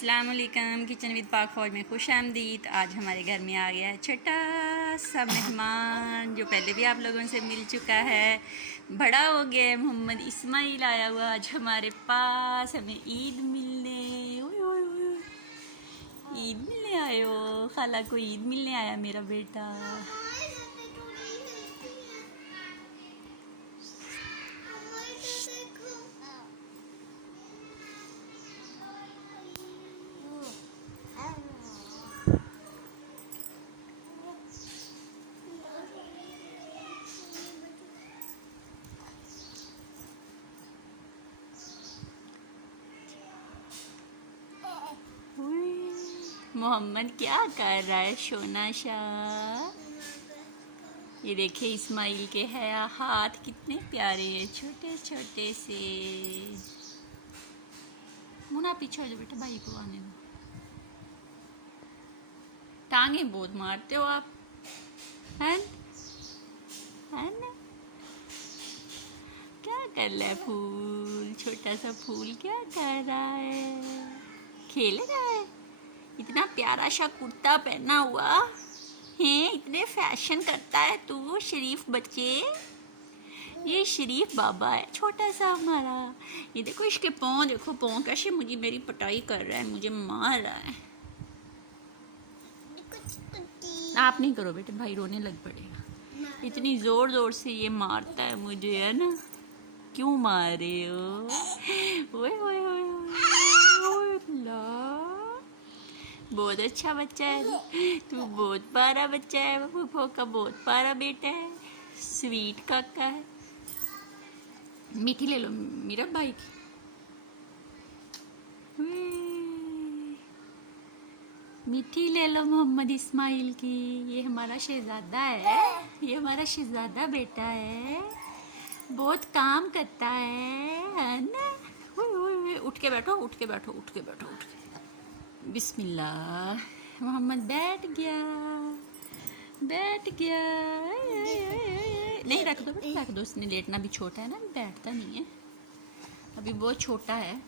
अस्सलामुअलैकुम। Kitchen with पाक फौज में खुश आमदीद। आज हमारे घर में आ गया है छोटा सा मेहमान जो पहले भी आप लोगों से मिल चुका है। बड़ा हो गया है, मोहम्मद इस्माइल आया हुआ आज हमारे पास हमें ईद मिलने। ओए ओए ओए, ईद मिलने आए हो? खाला को ईद मिलने आया मेरा बेटा। मोहम्मद क्या कर रहा है सोना शाह? ये देखिए इस्माइल के है हाथ कितने प्यारे हैं, छोटे छोटे से। मुना पीछे हो जाओ बेटा, भाई को आने दो। टांगे बहुत मारते हो आप, है ना? क्या कर रहा है फूल? छोटा सा फूल क्या कर रहा है? खेल रहा है। इतना प्यारा सा कुर्ता पहना हुआ है, इतने फैशन करता है तू शरीफ बच्चे। ये शरीफ बाबा है छोटा सा हमारा। ये देखो इसके पाँव, देखो पाँव कैसे मुझे मेरी पटाई कर रहा है, मुझे मार रहा है। आप नहीं करो बेटे, भाई रोने लग पड़ेगा। इतनी जोर जोर से ये मारता है मुझे, है ना? क्यों मार रहे हो? ओए ओए ओए ओए, बहुत अच्छा बच्चा है तू, बहुत प्यारा बच्चा है। फूफो का बहुत प्यारा बेटा है, स्वीट काका है। मीठी ले लो मेरा भाई की। मीठी ले लो मोहम्मद इस्माइल की। ये हमारा शहजादा है, ये हमारा शहजादा बेटा है, बहुत काम करता है ना? उठ के बैठो, उठ के बैठो, उठ के बैठो, उठ के। बिस्मिल्लाह। मोहम्मद बैठ गया, बैठ गया। नहीं रख दो, रख दो, इसने लेटना भी छोटा है ना, बैठता नहीं है अभी, बहुत छोटा है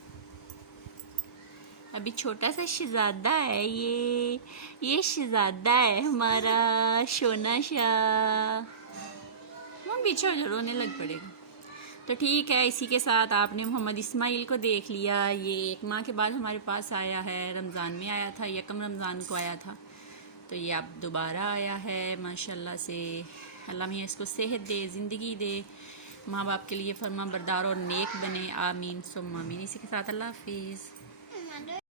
अभी, छोटा सा शहजादा है ये शहजादा है हमारा सोना शाह। हम पीछे हो, रोने लग पड़ेगा। तो ठीक है, इसी के साथ आपने मोहम्मद इस्माइल को देख लिया। ये 1 माह के बाद हमारे पास आया है, रमज़ान में आया था, यकम रमज़ान को आया था, तो ये अब दोबारा आया है माशाल्लाह से। अल्लाह मियाँ इसको सेहत दे, ज़िंदगी दे, माँ बाप के लिए फरमा बरदार और नेक बने। आमीन सुम्मा आमीन। इसी के साथ अल्लाह हाफिज़।